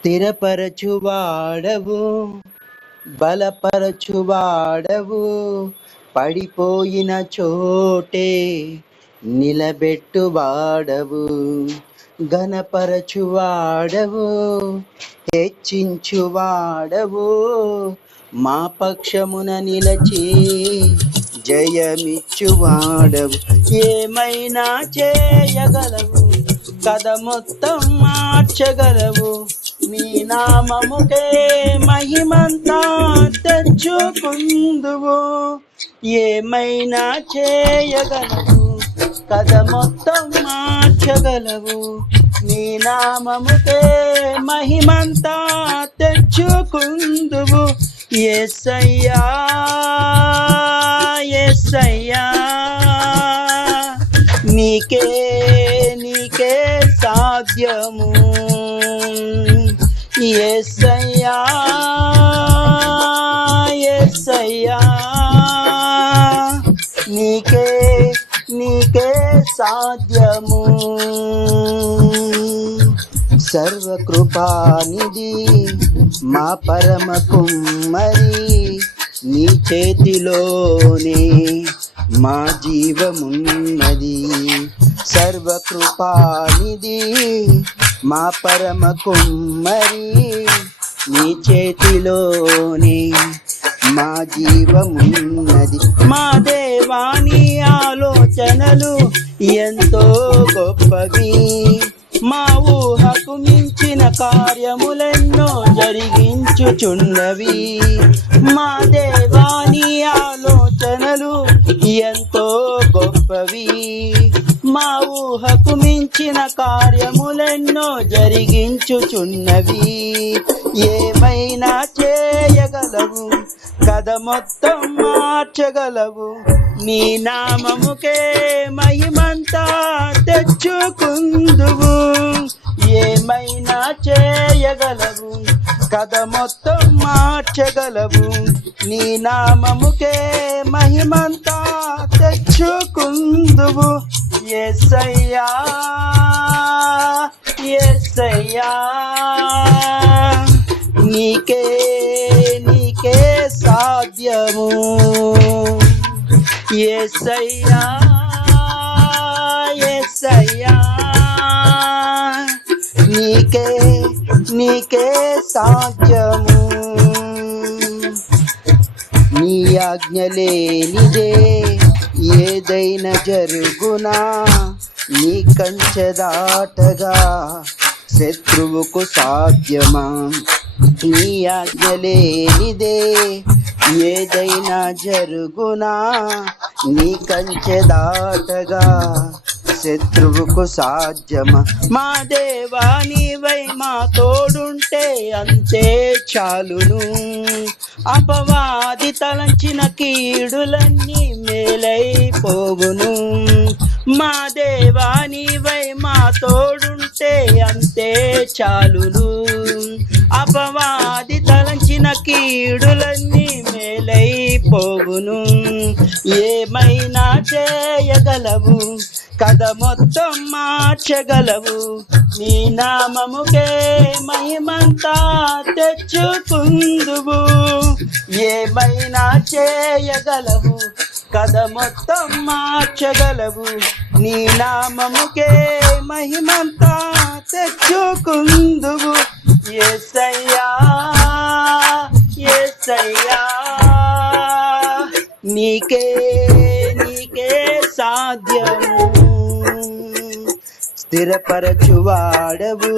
స్థిరపరచువాడవు, బలపరచువాడవు, పడిపోయిన చోటే నిలబెట్టువాడవు, ఘనపరచువాడవు, హెచ్చించువాడవు, మా పక్షమున నిలచి జయమిచ్చువాడవు. ఏమైనా చేయగలవు, కథ మొత్తం మార్చగలవు, నీ నామముకే మహిమంతా తెచ్చుకుందువు. ఏమైనా చేయగలవు, కథ మొత్తం మార్చగలవు, నీ నామముకే మహిమంతా తెచ్చుకుందువు. యేసయ్యా యేసయ్యా, నీకే నీకే సాధ్యము. యేసయ్యా యేసయ్యా, నీకే నీకే సాధ్యము. సర్వకృపానిధి మా పరమ కుమ్మరి, నీ చేతిలోనే మా జీవమున్నది. సర్వకృపానిధి మా పరమ కుమ్మరి, నీ చేతిలోనే మా జీవమున్నది. మా దేవాని ఆలోచనలు ఎంతో గొప్పవి, మా ఊహకు మించిన కార్యములెన్నో జరిగించుచున్నవి. మా దేవాని ఆలోచనలు ఎంతో గొప్పవి, మా ఊహకు మించిన కార్యములెన్నో జరిగించుచున్నవి. ఏమైనా చేయగలవు, కథ మొత్తం మార్చగలవు, నీ నామముకే మహిమంతా తెచ్చుకుందువు. ఏమైనా చేయగలవు, కథ మొత్తం మార్చగలవు, నీ నామముకే మహిమంతా తెచ్చుకుందువు. యేసయ్యా యేసయ్యా, నీకే నీకే సాధ్యము. యేసయ్యా యేసయ్యా, నీకే నీకే సాధ్యము. నీ ఆజ్ఞ లేనిదే ఏదైనా జరుగునా, నీ కంచె దాటగా శత్రువుకు సాధ్యమా. నీ ఆజ్ఞ లేనిదే ఏదైనా జరుగునా, నీ కంచె దాటగా శత్రువుకు సాధ్యమా. మా దేవా నీవై మా తోడుంటే అంతే చాలును, అపవాది తలంచిన కీడులన్నీ మేలైపోవును. మా దేవా నీవై మా తోడుంటే అంతే చాలును, అపవాది తలంచిన కీడులన్నీ మేలైపోవును. ఏమైనా చేయగలవు, కథ మొత్తం మార్చగలవు, నీ నామముకే మహిమంతా తెచ్చుకుందువు. ఏమైనా చేయగలవు, కథ మొత్తం మార్చగలవు, నీ నామముకే మహిమంతా తెచ్చుకుందువు. యేసయ్యా యేసయ్యా, నీకే నీకే సాధ్యము. స్థిరపరచువాడవు,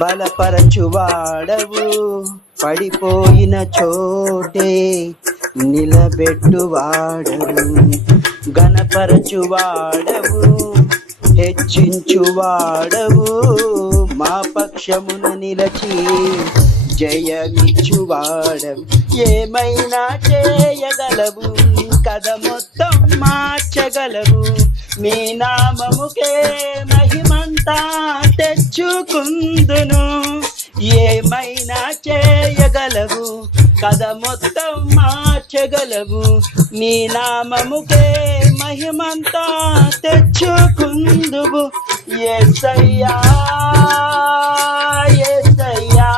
బలపరచువాడవు, పడిపోయిన చోటే నిలబెట్టువాడవు, ఘనపరచువాడవు, హెచ్చించువాడవు, మా పక్షమున నిలచి జయమిచ్చువాడవు. ఏమైనా చేయగలవు, కథ మొత్తం మార్చగలవు, మీ నామముకే మహిమంతా తెచ్చుకుందును. ఏమైనా చేయగలవు, కథ మొత్తం మార్చగలవు, నీ నామముకే మహిమంతా తెచ్చుకుందువు. యేసయ్యా యేసయ్యా,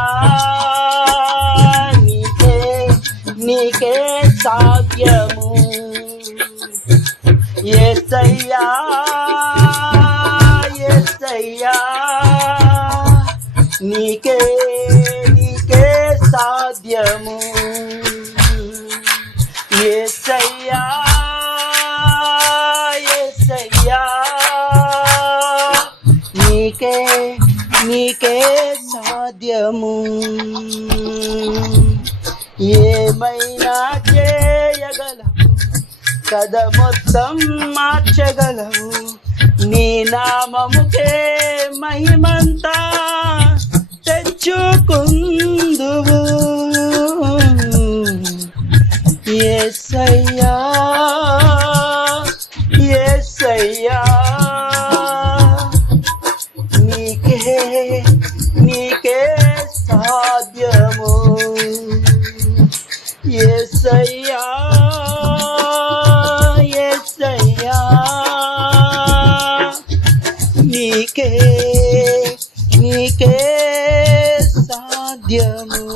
నీకే నీకే సాధ్యము యేసయ్యా యేసయ్యా నీకే నీకే సాధ్యము ఏమైనా చేయగలవు కథ మొత్తం మార్చగలవు నీ నామముకే మహిమంతా తెచ్చుకుందువు యేసయ్యా యేసయ్యా నీకే నీకే సాధ్యము యేసయ్యా యేసయ్యా నీకే నీకే సాధ్యము